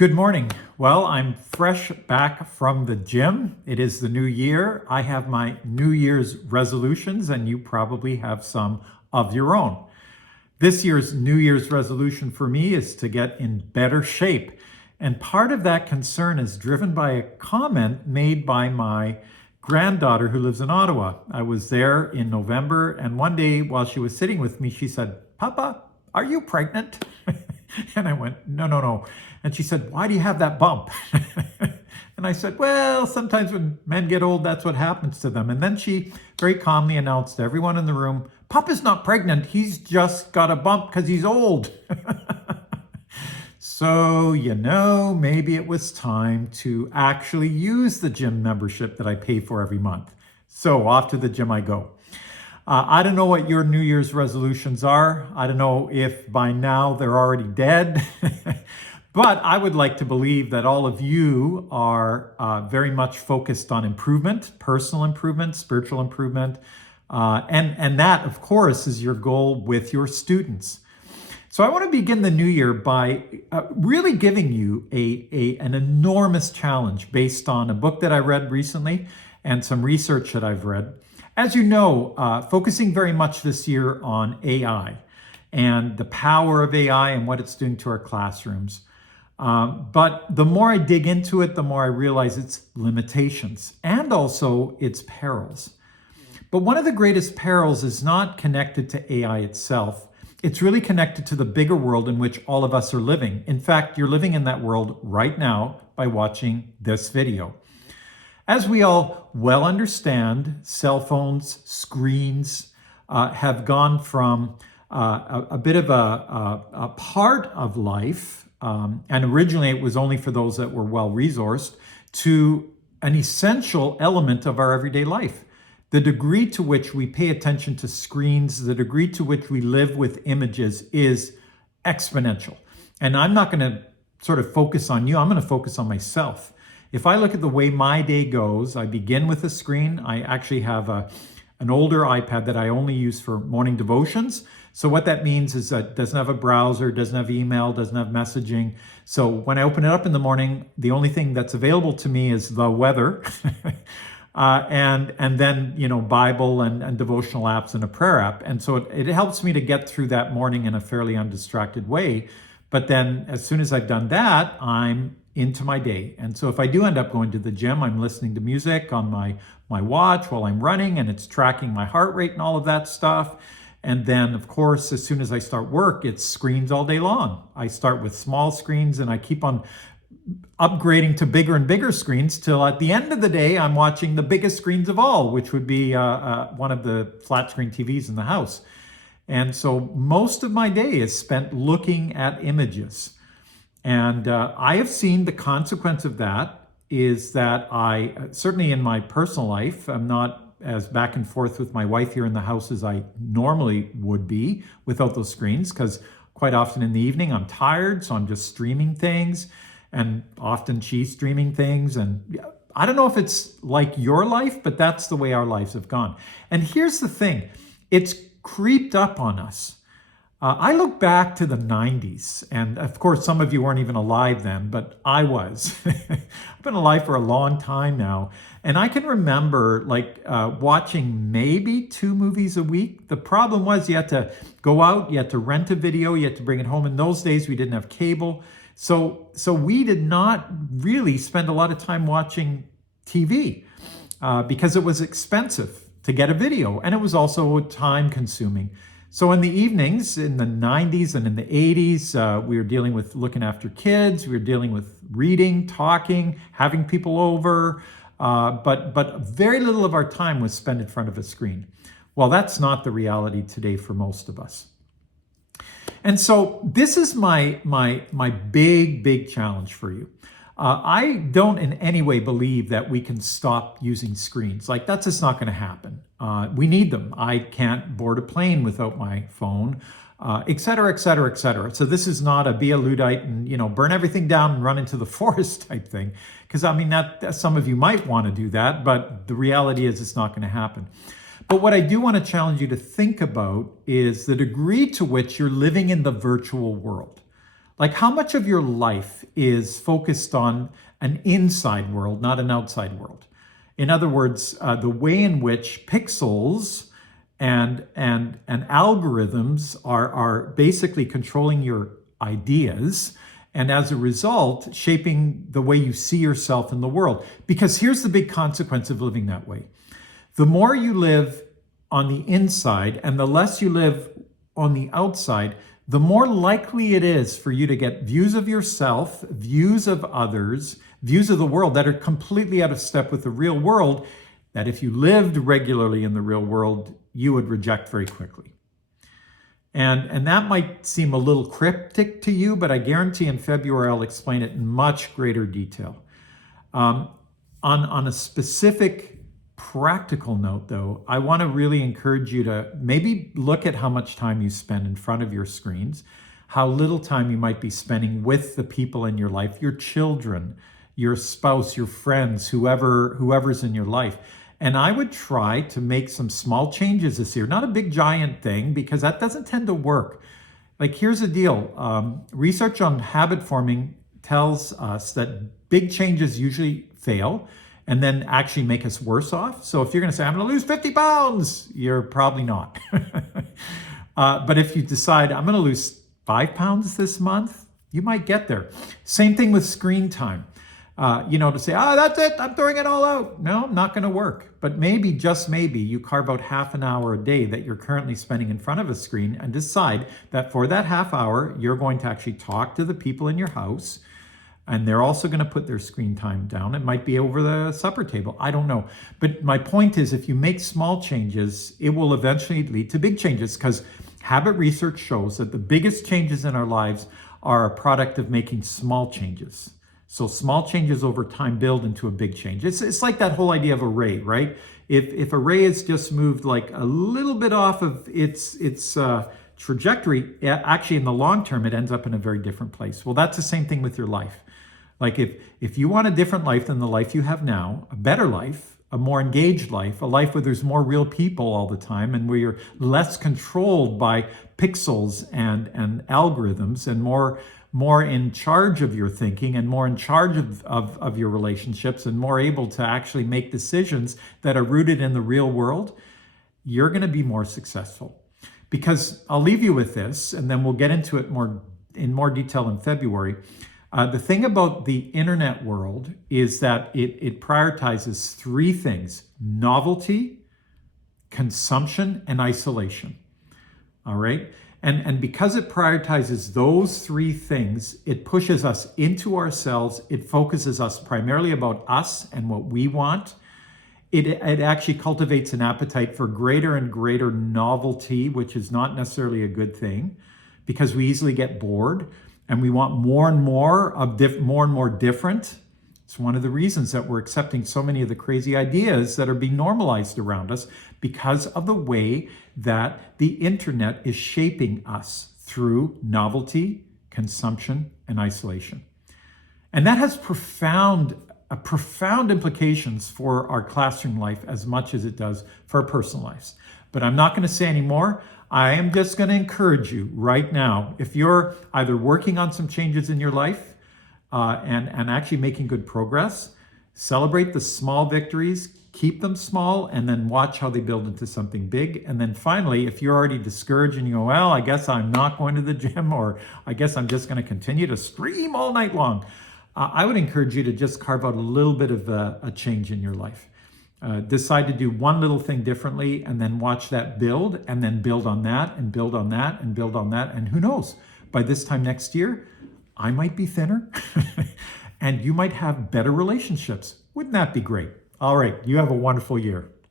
Good morning. Well, I'm fresh back from the gym. It is the new year. I have my New Year's resolutions, and you probably have some of your own. This year's New Year's resolution for me is to get in better shape. And part of that concern is driven by a comment made by my granddaughter who lives in Ottawa. I was there in November, and one day while she was sitting with me, she said, "Papa, are you pregnant?" And I went, no. And she said, "Why do you have that bump?" And I said, "Well, sometimes when men get old, that's what happens to them." And then she very calmly announced to everyone in the room, "Papa's not pregnant. He's just got a bump because he's old." So, maybe it was time to actually use the gym membership that I pay for every month. So off to the gym I go. I don't know what your New Year's resolutions are. I don't know if by now they're already dead. But I would like to believe that all of you are very much focused on improvement, personal improvement, spiritual improvement. And that, of course, is your goal with your students. So I want to begin the new year by really giving you an enormous challenge based on a book that I read recently and some research that I've read. As you know, focusing very much this year on AI and the power of AI and what it's doing to our classrooms. But the more I dig into it, the more I realize its limitations and also its perils. But one of the greatest perils is not connected to AI itself. It's really connected to the bigger world in which all of us are living. In fact, you're living in that world right now by watching this video. As we all well understand, cell phones, screens have gone from a bit of a part of life, and originally it was only for those that were well-resourced, to an essential element of our everyday life. The degree to which we pay attention to screens, the degree to which we live with images is exponential. And I'm not going to sort of focus on you, I'm going to focus on myself. If I look at the way my day goes, I begin with a screen. I actually have an older iPad that I only use for morning devotions. So what that means is that it doesn't have a browser, doesn't have email, doesn't have messaging. So when I open it up in the morning, the only thing that's available to me is the weather. And then, Bible and devotional apps and a prayer app. And so it helps me to get through that morning in a fairly undistracted way. But then as soon as I've done that, I'm into my day. And so if I do end up going to the gym, I'm listening to music on my watch while I'm running, and it's tracking my heart rate and all of that stuff. And then, of course, as soon as I start work, it's screens all day long. I start with small screens and I keep on upgrading to bigger and bigger screens till at the end of the day, I'm watching the biggest screens of all, which would be one of the flat screen TVs in the house. And so most of my day is spent looking at images. And I have seen the consequence of that is that I, certainly in my personal life, I'm not as back and forth with my wife here in the house as I normally would be without those screens, because quite often in the evening I'm tired, so I'm just streaming things, and often she's streaming things. And I don't know if it's like your life, but that's the way our lives have gone. And here's the thing, it's creeped up on us. I look back to the 90s, and of course, some of you weren't even alive then, but I was. I've been alive for a long time now, and I can remember watching maybe 2 movies a week. The problem was you had to go out, you had to rent a video, you had to bring it home. In those days, we didn't have cable, so we did not really spend a lot of time watching TV because it was expensive to get a video, and it was also time consuming. So in the evenings, in the 90s and in the 80s, we were dealing with looking after kids, we were dealing with reading, talking, having people over, but very little of our time was spent in front of a screen. Well, that's not the reality today for most of us. And so this is my big challenge for you. I don't in any way believe that we can stop using screens. That's just not going to happen. We need them. I can't board a plane without my phone, et cetera, et cetera, et cetera. So this is not a be a Luddite and, burn everything down and run into the forest type thing. Because that some of you might want to do that, but the reality is it's not going to happen. But what I do want to challenge you to think about is the degree to which you're living in the virtual world. Like how much of your life is focused on an inside world, not an outside world? In other words, the way in which pixels and algorithms are basically controlling your ideas, and as a result, shaping the way you see yourself in the world. Because here's the big consequence of living that way. The more you live on the inside and the less you live on the outside, the more likely it is for you to get views of yourself, views of others, views of the world that are completely out of step with the real world, that if you lived regularly in the real world, you would reject very quickly. And that might seem a little cryptic to you, but I guarantee in February I'll explain it in much greater detail. On a specific practical note, though, I want to really encourage you to maybe look at how much time you spend in front of your screens, how little time you might be spending with the people in your life, your children, your spouse, your friends, whoever's in your life. And I would try to make some small changes this year, not a big giant thing, because that doesn't tend to work. Like, here's the deal. Research on habit forming tells us that big changes usually fail and then actually make us worse off. So if you're going to say, I'm going to lose 50 pounds, you're probably not. But if you decide, I'm going to lose 5 pounds this month, you might get there. Same thing with screen time. To say, that's it, I'm throwing it all out. No, not going to work. But maybe, just maybe, you carve out half an hour a day that you're currently spending in front of a screen and decide that for that half hour, you're going to actually talk to the people in your house, and they're also going to put their screen time down. It might be over the supper table. I don't know. But my point is, if you make small changes, it will eventually lead to big changes, because habit research shows that the biggest changes in our lives are a product of making small changes. So small changes over time build into a big change. It's like that whole idea of a ray, right? If a ray is just moved like a little bit off of its trajectory, actually in the long term, it ends up in a very different place. Well, that's the same thing with your life. Like if you want a different life than the life you have now, a better life, a more engaged life, a life where there's more real people all the time and where you're less controlled by pixels and algorithms, and more in charge of your thinking and more in charge of your relationships, and more able to actually make decisions that are rooted in the real world, you're going to be more successful. Because I'll leave you with this, and then we'll get into it in more detail in February. The thing about the internet world is that it prioritizes 3 things: novelty, consumption, and isolation. All right? And because it prioritizes those 3 things, it pushes us into ourselves. It focuses us primarily about us and what we want. It actually cultivates an appetite for greater and greater novelty, which is not necessarily a good thing, because we easily get bored and we want more and more of more and more different. It's one of the reasons that we're accepting so many of the crazy ideas that are being normalized around us, because of the way that the internet is shaping us through novelty, consumption, and isolation. And that has profound implications for our classroom life as much as it does for our personal lives. But I'm not going to say any more. I am just going to encourage you right now, if you're either working on some changes in your life and actually making good progress, celebrate the small victories, keep them small, and then watch how they build into something big. And then finally, if you're already discouraged and you go, well, I guess I'm not going to the gym, or I guess I'm just going to continue to stream all night long, I would encourage you to just carve out a little bit of a change in your life. Decide to do one little thing differently, and then watch that build, and then build on that, and build on that, and build on that. And who knows, by this time next year, I might be thinner and you might have better relationships. Wouldn't that be great? All right, you have a wonderful year.